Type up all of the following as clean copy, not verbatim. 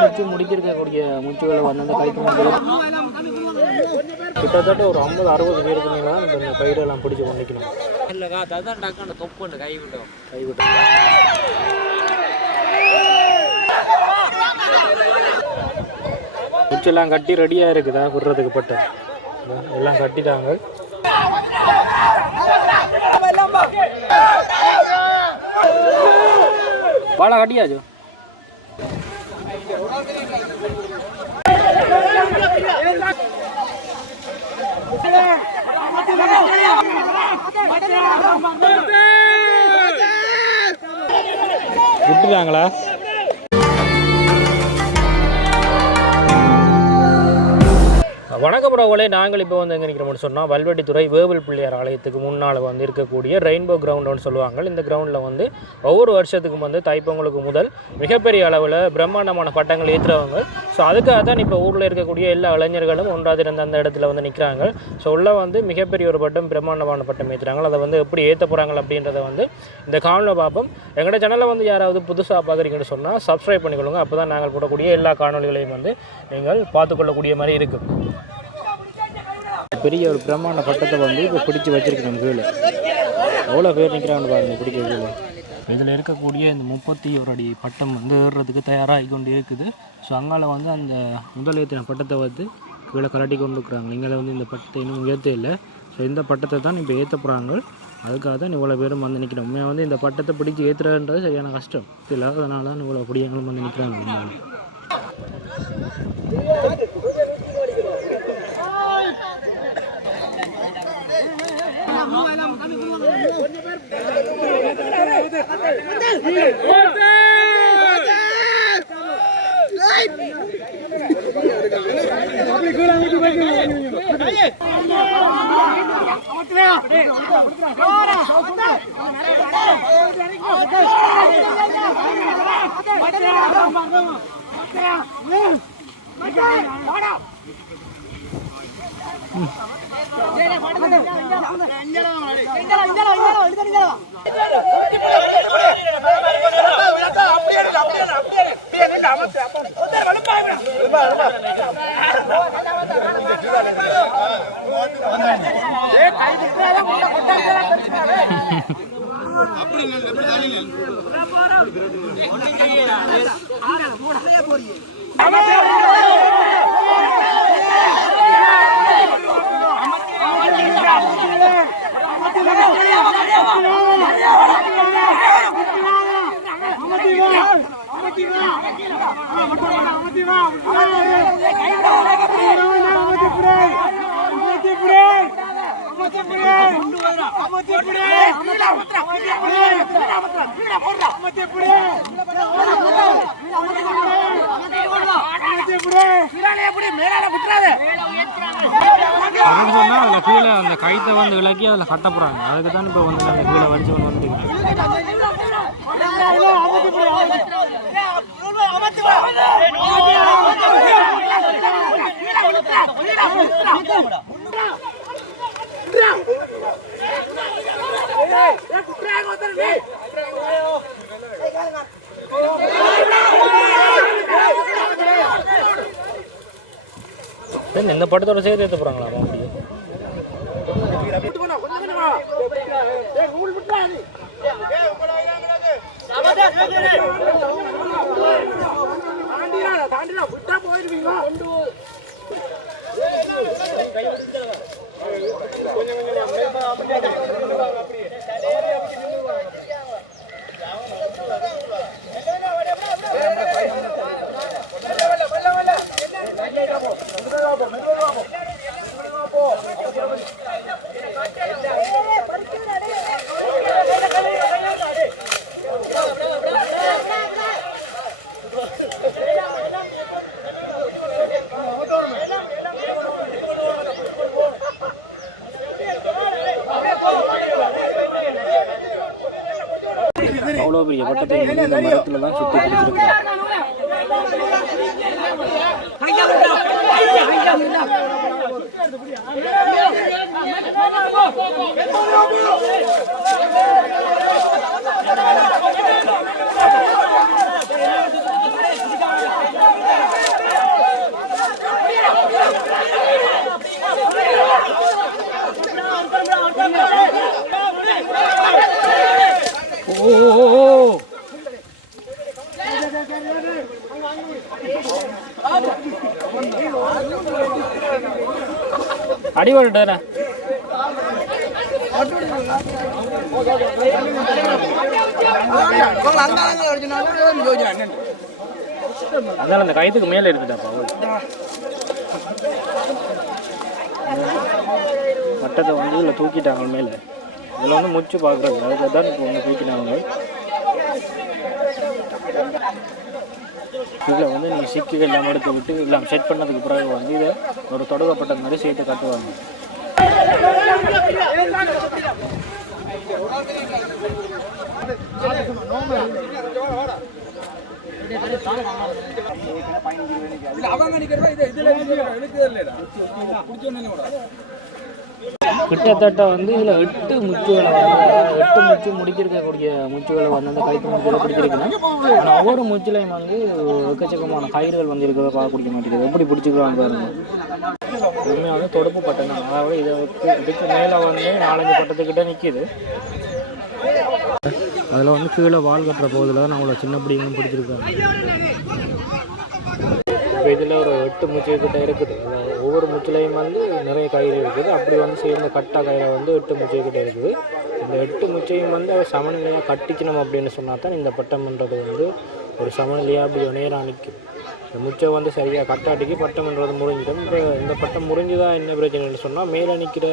மூச்சு முடிக்கிறக்கூடிய மூச்சுகளை வந்து அந்த கைத்து கிட்டத்தட்ட ஒரு 50-60 பேருக்கு மேலே இந்த கயிறெல்லாம் பிடிச்சி பண்ணிக்கணும். இல்லைக்கா அதான் டக்குன்னு தொப்பு கைவிட்டோம். மூச்செல்லாம் கட்டி ரெடியாக இருக்குதா விடுறதுக்கு பட்டு எல்லாம் கட்டிட்டாங்க. வாழை கட்டியாச்சு. விட்டுட்டாங்களா? வணக்கம் ப்ரோவலே, நாங்கள் இப்போ வந்து எங்கே நிற்கிறோம்னு சொன்னால் வல்வெட்டித்துறை வேவல் பிள்ளையார் ஆலயத்துக்கு முன்னால் வந்து இருக்கக்கூடிய ரெயின்போ கிரவுண்டுன்னு சொல்லுவாங்க. இந்த கிரவுண்டில் வந்து ஒவ்வொரு வருஷத்துக்கும் வந்து தைப்பொங்கலுக்கு முதல் மிகப்பெரிய அளவில் பிரம்மாண்டமான பட்டங்கள் ஏற்றுறவங்க. ஸோ அதுக்காக தான் இப்போ ஊரில் இருக்கக்கூடிய எல்லா இளைஞர்களும் ஒன்றாவது இருந்த அந்த இடத்துல வந்து நிற்கிறாங்க. ஸோ உள்ள வந்து மிகப்பெரிய ஒரு பட்டம் பிரம்மாண்டமான பட்டம் ஏற்றுறாங்க. அதை வந்து எப்படி ஏற்ற போகிறாங்க அப்படின்றத வந்து இந்த காணொலியில் பார்ப்போம். எங்களோட சேனலில் வந்து யாராவது புதுசாக பார்க்குறீங்கன்னு சொன்னால் சப்ஸ்கிரைப் பண்ணிக்கொள்ளுங்க. அப்போ தான் நாங்கள் போடக்கூடிய எல்லா காணொலிகளையும் வந்து நீங்கள் பார்த்துக்கொள்ளக்கூடிய மாதிரி இருக்கும். பெரிய ஒரு பிரம்மாண்ட பட்டத்தை வந்து இப்போ பிடிச்சி வச்சுருக்கோம். கீழே எவ்வளோ பேர் நிற்கிறாங்கன்னு பாருங்கள். பிடிக்க கீழே இதில் இருக்கக்கூடிய இந்த 31 அடி பட்டம் வந்து ஏறுறதுக்கு தயாராகி கொண்டு இருக்குது. ஸோ அங்கால வந்து அந்த முதல் ஏற்றின பட்டத்தை வந்து கீழே கலட்டி கொண்டு இருக்கிறாங்க. நீங்களே வந்து இந்த பட்டத்தை இன்னும் உயர்த்தே இல்லை. ஸோ இந்த பட்டத்தை தான் இப்போ ஏற்ற போகிறாங்க. அதுக்காக தான் இவ்வளோ பேரும் வந்து நிற்கிறோம். உண்மையாக வந்து இந்த பட்டத்தை பிடிச்சி ஏற்றுறதுன்றது சரியான கஷ்டம் இல்லை. அதனால தான் இவ்வளோ பிடிங்களும் வந்து நிற்கிறாங்க. அதில் கீழே அந்த கைத்தை வந்து விளக்கி அதில் கட்ட போகிறாங்க. அதுக்கு தான் இப்போ வந்து நாங்கள் கீழே வடிச்சு கொண்டு வந்துருக்கோம். இந்த படத்தோட சேர்த்து ஏற்ற போகிறாங்களா? அவ்வளோ பெரிய பட்டத்தை இந்த மரத்தில் தான் சுற்றி பிடிச்சிருக்காங்க. அடிபட்டுட்டேண்ணே. அதனால அந்த கயிற்றுக்கு மேலே இருக்குதாப்பா மட்டத்தை வந்து இதில் தூக்கிட்டாங்க மேலே. இதில் வந்து முச்சு பார்க்குறது அதுக்கு தான் இப்போ வந்து தூக்கினாங்க. இதில் வந்து நீங்கள் சிக்கு எல்லாம் எடுத்து விட்டு எல்லாம் செட் பண்ணதுக்கு பிறகு வந்து இதை ஒரு தொடங்கப்பட்ட மாதிரி சேர்த்து கட்டுவாங்க. கிட்டத்தட்ட வந்து இதில் 8 முச்சுகளை வந்து 8 முச்சு முடிச்சிருக்கக்கூடிய முச்சுகளை வந்து அந்த கைத்து முச்சுகளை பிடிச்சிருக்கணும். ஆனால் ஒவ்வொரு முச்சிலையும் வந்து எக்கச்சக்கமான கயிறுகள் வந்து இருக்கிறத பார்க்க பிடிக்க மாட்டேங்குது. எப்படி பிடிச்சிக்கிறாங்க உண்மையாக வந்து தொடுப்பு பட்டம் தான். அதாவது இதுக்கு மேலே வந்து 4-5 பட்டத்துக்கிட்ட நிற்கிது. அதில் வந்து கீழே வால் கட்டுற போதில் தான் நம்மளோட சின்ன பிடிங்களும் பிடிச்சிருக்காங்க. இப்போ இதில் ஒரு 8 முச்சை கிட்ட இருக்குது. ஒவ்வொரு முச்சிலையும் வந்து நிறைய கயிறு இருக்குது. அப்படி வந்து சேர்ந்த கட்டா கயிறை வந்து 8 முச்சை கிட்ட இருக்குது. இந்த 8 முச்சையும் வந்து சமநிலையாக கட்டிக்கணும் அப்படின்னு சொன்னால் தான் இந்த பட்டம்ன்றது வந்து ஒரு சமநிலையாக அப்படி நேராக நிற்கும். இந்த முச்சை வந்து சரியாக கட்டாட்டிக்கு பட்டம்ன்றது முறிஞ்சிடும். இந்த பட்டம் முறிஞ்சுதான் என்ன பிரச்சனைன்னு சொன்னால் மேலே நிற்கிற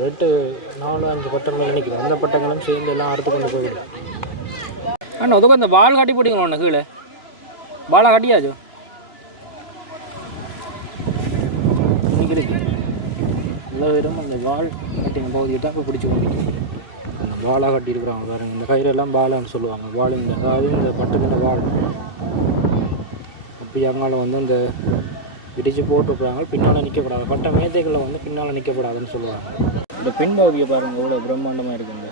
4-5 பட்டம் மேலே நிற்கிது. அந்த பட்டங்களும் சேர்ந்து எல்லாம் அறுத்து கொண்டு போயிடும். அண்ணா உதவும் இந்த வால் காட்டி போட்டிங்களா ஒன்று கீழே வாழை காட்டியாச்சு இன்னைக்கு இருக்கு. எல்லா பேரும் அந்த வால் கட்டின பகுதியை தான் இப்போ பிடிச்சி கொண்டு வாழை கட்டியிருக்கிறாங்க பாருங்க. இந்த கயிறெல்லாம் பாலான்னு சொல்லுவாங்க. வால் இந்த அதாவது இந்த பட்டுக்கிற வால் அப்படி அங்கால வந்து அந்த இடித்து போட்டுருக்குறாங்க. பின்னால் நிற்கக்கூடாது. பட்ட மேதைகளில் வந்து பின்னால் நிற்கக்கூடாதுன்னு சொல்லுவாங்க. இந்த பின்பகுதியை பாருங்கள் எவ்வளோ பிரம்மாண்டமாக இருக்குங்க.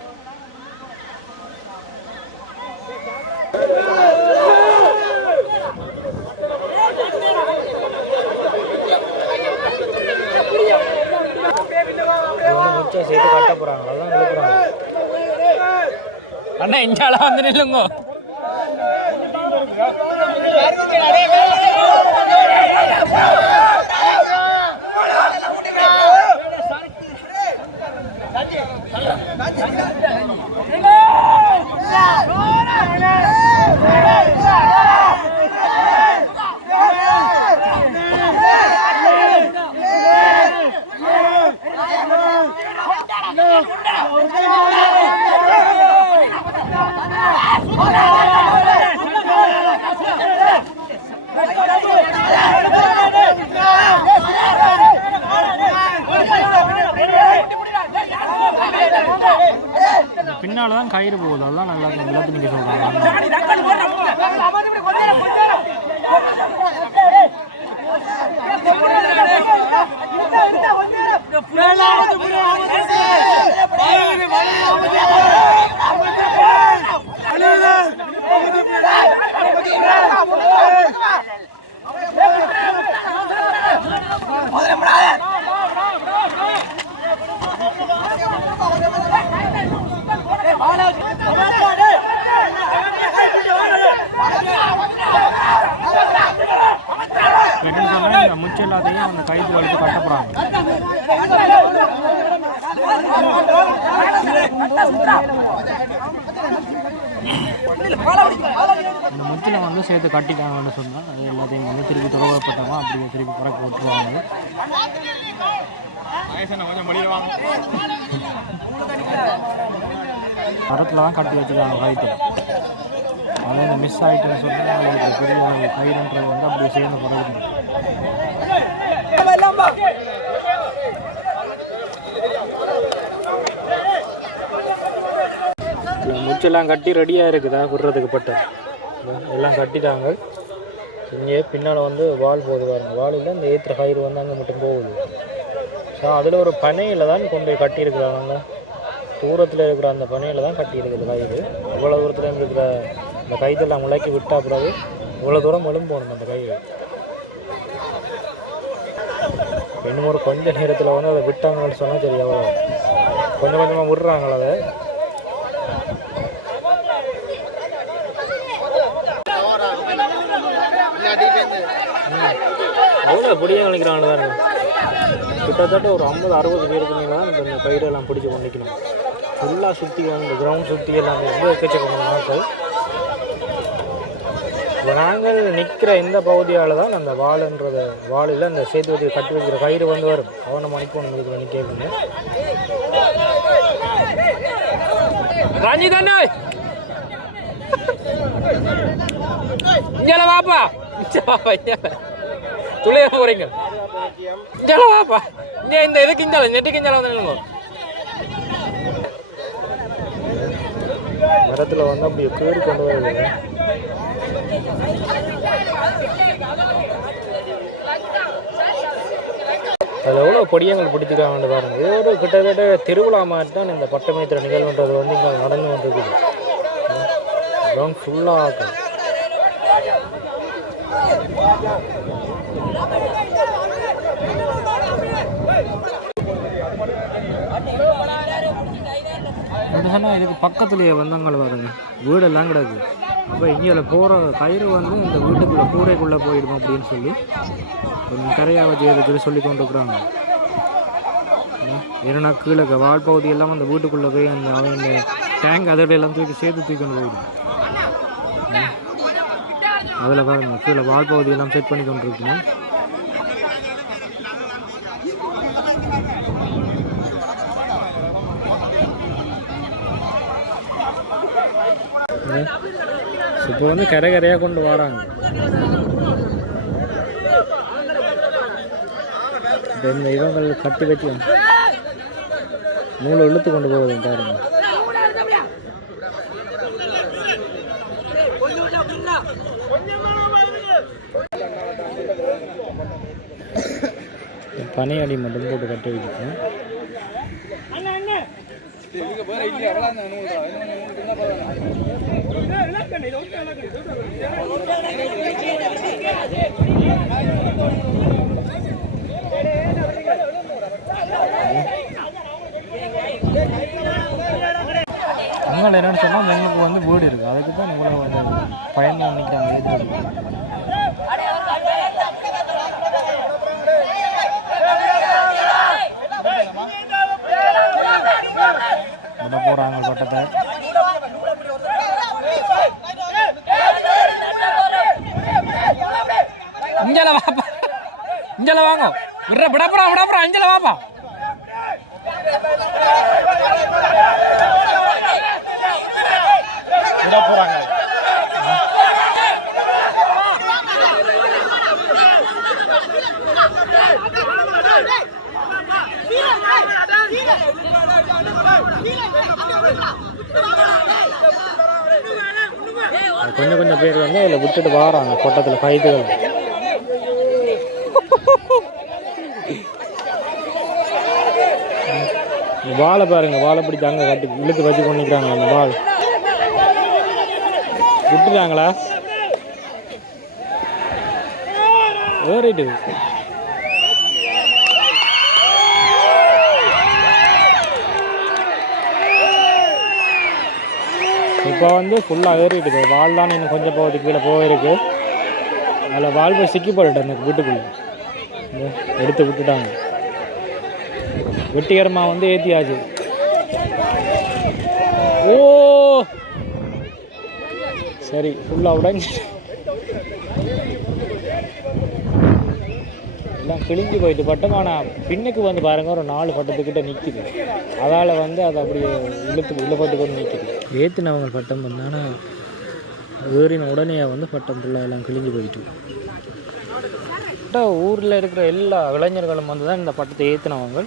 முச்சை சேர்த்து கட்ட போகிறாங்க. அதெல்லாம் எழுப்புறாங்க. அண்ணா இஞ்சாலாம் வந்து நில்லுங்க. பின்னால் தான் கயிறு போகுது. அதெல்லாம் நல்லா எல்லாத்தையும் நீங்கள் சொல்கிறாங்க. முச்சை எல்லாத்தையும் அந்த கயிற்றுல எடுத்து கட்டப்படுறாங்க. இந்த முச்சில் வந்து சேர்த்து கட்டிட்டாங்கன்னு சொன்னால் அது எல்லாத்தையும் வந்து திருப்பி தொடரப்பட்டவங்க அப்படியே திருப்பி புறக்க விட்டுருவாங்க. மரத்தில் தான் கட்டி வச்சுருக்காங்க கயிற்று. அதே இந்த மிஸ் ஆகிட்டுன்னு சொன்னால் அவங்களுக்கு பெரிய அளவு கயிறுன்றது வந்து அப்படியே சேர்ந்து பிறகு முச்செல்லாம் கட்டி ரெடியாக இருக்குதா விடுறதுக்கு பட்ட எல்லாம் கட்டிட்டாங்க. இங்கே பின்னால் வந்து வால் போகுது பாருங்க. வாலில் இந்த ஏற்றுற கயிறு வந்து அங்கே மட்டும் போகுது. ஸோ அதில் ஒரு பனையில் தான் கொண்டு போய் கட்டியிருக்கிறாங்க. தூரத்தில் இருக்கிற அந்த பனையில் தான் கட்டியிருக்குது கயிறு. இவ்வளோ தூரத்தில் இருக்கிற அந்த கயிற்றெல்லாம் முளைக்கி விட்டால் பிறகு இவ்வளோ தூரம் எழும்போணும் அந்த கயிறு. இன்னும் ஒரு கொஞ்ச நேரத்தில் வந்து அதை விட்டாங்கன்னு சொன்னால் சரி. எவ்வளோ கொஞ்சம் கொஞ்சமாக விடுறாங்கள அதை எவ்வளோ பிடியாக நினைக்கிறாங்க பாருங்க. கிட்டத்தட்ட ஒரு 50-60 பேருக்கு மேலே தான் இந்த பயிரெல்லாம் பிடிச்சி கொண்டிக்கணும். ஃபுல்லாக சுற்றி இந்த கிரவுண்ட் சுற்றி எல்லாமே ரொம்ப எக்கச்சக்கமான நாட்கள். நாங்கள் நிற்கிற இந்த பகுதியால் தான் அந்த வாளில் அந்த சேர்த்து வச்சு கட்டி வைக்கிற கயிறு வந்து வரும். அவனை மணிக்கணும் இதுக்கு நிற்கணுங்க. ராஞ்சி தானே இங்கே வாப்பா துளைய போகிறீங்க. இங்கே வாப்பா இங்கே இந்த இது கிஞ்சால நெட்டு கிஞ்சால வந்து நில்லுங்க. மரத்தில் வந்து அப்படி கேறி கொண்டு வருது. அதில் எவ்வளோ பொடியங்கள் பிடிச்சிக்காங்க பாருங்க. இது ஒரு கிட்டத்தட்ட திருவிழா மாதிரி தான் இந்த பட்டமேத்திர நிகழ்வுன்றது வந்து இங்கே நடந்து வந்துருக்குது. கிரவுண்ட் ஃபுல்லாக ஆக்கும். சொன்னால் இதுக்கு பக்கத்துலேயே வந்தாங்கள பாருங்க வீடெல்லாம் கிடக்கு. அப்போ இங்கே போகிற கயிறு வந்து இந்த வீட்டுக்குள்ளே கூரைக்குள்ளே போயிடும் அப்படின்னு சொல்லி கரையாக வச்சு அதுக்கு சொல்லி கொண்டு இருக்கிறாங்க. ஏன்னா கீழே வால் பகுதி எல்லாம் அந்த வீட்டுக்குள்ளே போய் அந்த டேங்க் அதோட எல்லாம் சேர்த்து கொண்டு போயிடும். அதில் பாருங்க கீழே வால் பகுதி எல்லாம் செட் பண்ணி கொண்டு இருக்கணும். இப்போ வந்து கரையாக கொண்டு வராங்க. இந்த இவங்கள் கட்டி வச்சு நூலை இழுத்து கொண்டு போகுது பாருங்க. பனை அடி மட்டும் போட்டு கட்டி வைக்கணும். உங்களை என்னென்னு சொன்னால் உங்களுக்கு வந்து வீடு இருக்குது. அதுக்கு தான் உங்களை வந்து பயந்து நினைக்கிறாங்க. விட போகிறாங்க பட்டத்தை. இஞ்சல வாப்பா இஞ்சல வாங்க விடப்புறா இஞ்சல வாப்பா. விட போகிறாங்க. கொஞ்சம் பேர் வந்து அதில் விட்டுட்டு வாராங்க கொட்டத்தில் கைதுகள். வாழை பாருங்க, வாழை பிடிச்சி அங்கே கட்டி இழுத்து வச்சு கொண்டிருக்கிறாங்க. அந்த வாள் விட்டுட்டாங்களா ஏறிட்டு. இப்போ வந்து ஃபுல்லாக ஏறிட்டுது. வால் தான் இன்னும் கொஞ்சம் போகுது, கீழே போயிருக்கு. அதில் வால் போய் சிக்கி போட்டுட்டு அந்த வீட்டுக்குள்ளே எடுத்து விட்டுட்டாங்க. வெட்டிகரமாக வந்து ஏற்றியாச்சு. ஓ சரி ஃபுல்லாக உடஞ்சி எல்லாம் கிழிஞ்சு போயிட்டு பட்டமான பின்னுக்கு வந்து பாருங்கள் ஒரு 4 பட்டத்துக்கிட்ட நிற்கிது. அதால் வந்து அதை அப்படியே உள்ளே போட்டு கொண்டு நிற்கிது. ஏற்றினவங்க பட்டம் பண்ணான்னா ஏறின உடனே வந்து பட்டம் ஃபுல்லாக எல்லாம் கிழிஞ்சு போயிட்டு. ஊரில் இருக்கிற எல்லா இளைஞர்களும் வந்து தான் இந்த பட்டத்தை ஏற்றினவங்க.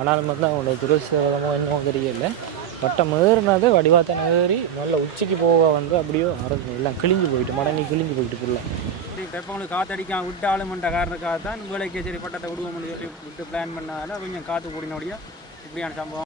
ஆனாலும் வந்து அவங்களுடைய துரதிர்ஷ்டவசமோ என்னமோ தெரியல, பட்டம் ஏறினது வடிவாத்தனை ஏறி நல்ல உச்சிக்கு போக வந்து அப்படியோ எல்லாம் கிழிஞ்சு போயிட்டு மடங்கி கிழிஞ்சு போயிட்டு ஃபுல்லாக. பெப்பவங்களுக்கு காற்றடிக்காம விட்டாலும்ன்ற காரணக்காக தான் வேலைக்கு சரி பட்டத்தை விடுவோம்னு சொல்லி விட்டு பிளான் பண்ணால கொஞ்சம் காற்று கூடினோடைய இப்படியான சம்பவம்.